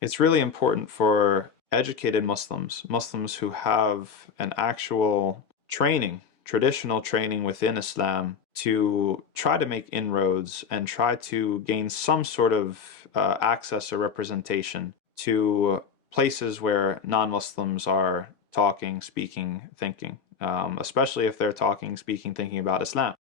It's really important for educated Muslims, Muslims who have an actual training, traditional training within Islam, to try to make inroads and try to gain some sort of access or representation to places where non-Muslims are talking, speaking, thinking. Especially if they're talking, speaking, thinking about Islam.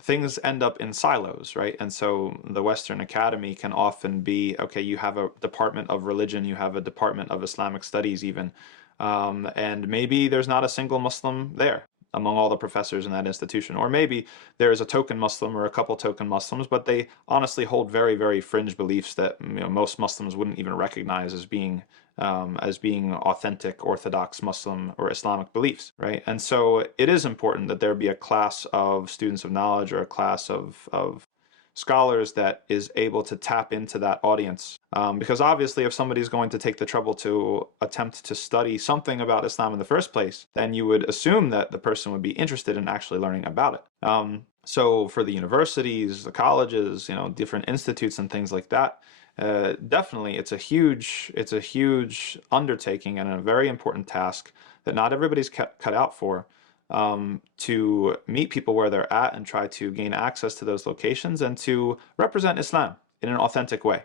Things end up in silos, right? And so the Western Academy can often be, okay, you have a department of religion, you have a department of Islamic studies even, and maybe there's not a single Muslim there among all the professors in that institution. Or maybe there is a token Muslim or a couple token Muslims, but they honestly hold very, very fringe beliefs that most Muslims wouldn't even recognize as being authentic Orthodox Muslim or Islamic beliefs, right? And so it is important that there be a class of students of knowledge or a class of scholars that is able to tap into that audience. Because obviously, if somebody's going to take the trouble to attempt to study something about Islam in the first place, then you would assume that the person would be interested in actually learning about it. So for the universities, the colleges, different institutes and things like that, definitely it's a huge undertaking and a very important task that not everybody's cut out for, to meet people where they're at and try to gain access to those locations and to represent Islam in an authentic way.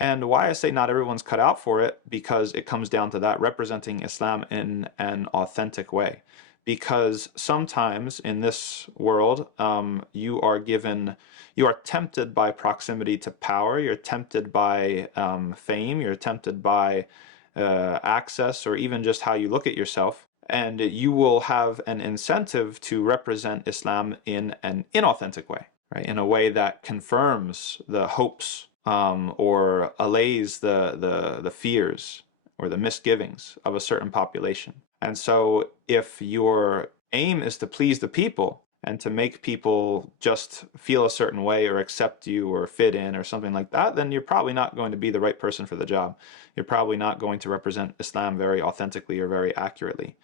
And why I say not everyone's cut out for it, because it comes down to that, representing Islam in an authentic way. Because sometimes in this world, you are tempted by proximity to power, you're tempted by fame, you're tempted by access, or even just how you look at yourself. And you will have an incentive to represent Islam in an inauthentic way, right? In a way that confirms the hopes, or allays the fears or the misgivings of a certain population. And so if your aim is to please the people and to make people just feel a certain way or accept you or fit in or something like that, then you're probably not going to be the right person for the job. You're probably not going to represent Islam very authentically or very accurately.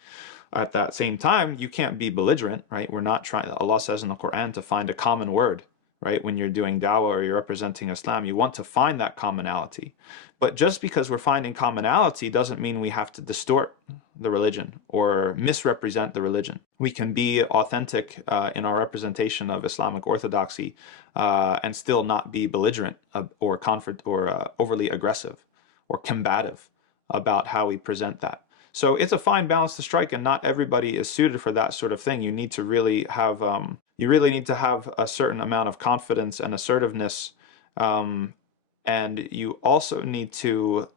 At that same time, you can't be belligerent, right? We're not trying, Allah says in the Quran, to find a common word, right? When you're doing dawah or you're representing Islam, you want to find that commonality. But just because we're finding commonality doesn't mean we have to distort the religion or misrepresent the religion. We can be authentic in our representation of Islamic orthodoxy, and still not be belligerent, or overly aggressive or combative about how we present that. So it's a fine balance to strike, and not everybody is suited for that sort of thing. You need to really have a certain amount of confidence and assertiveness, and you also need to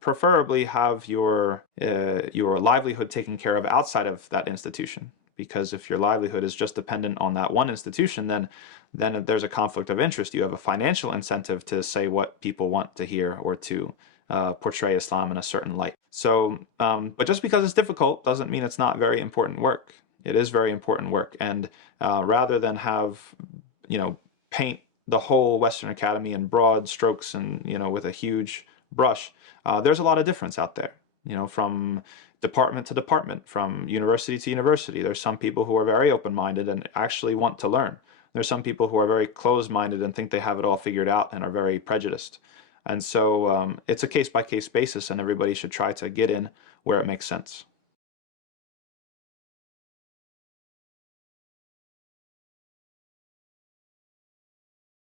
preferably have your livelihood taken care of outside of that institution. Because if your livelihood is just dependent on that one institution, then there's a conflict of interest. You have a financial incentive to say what people want to hear or to portray Islam in a certain light. So, but just because it's difficult doesn't mean it's not very important work. It is very important work, and rather than paint the whole Western Academy in broad strokes and with a huge brush, there's a lot of difference out there. From department to department, from university to university. There's some people who are very open-minded and actually want to learn. There's some people who are very closed-minded and think they have it all figured out and are very prejudiced. And so it's a case-by-case basis, and everybody should try to get in where it makes sense.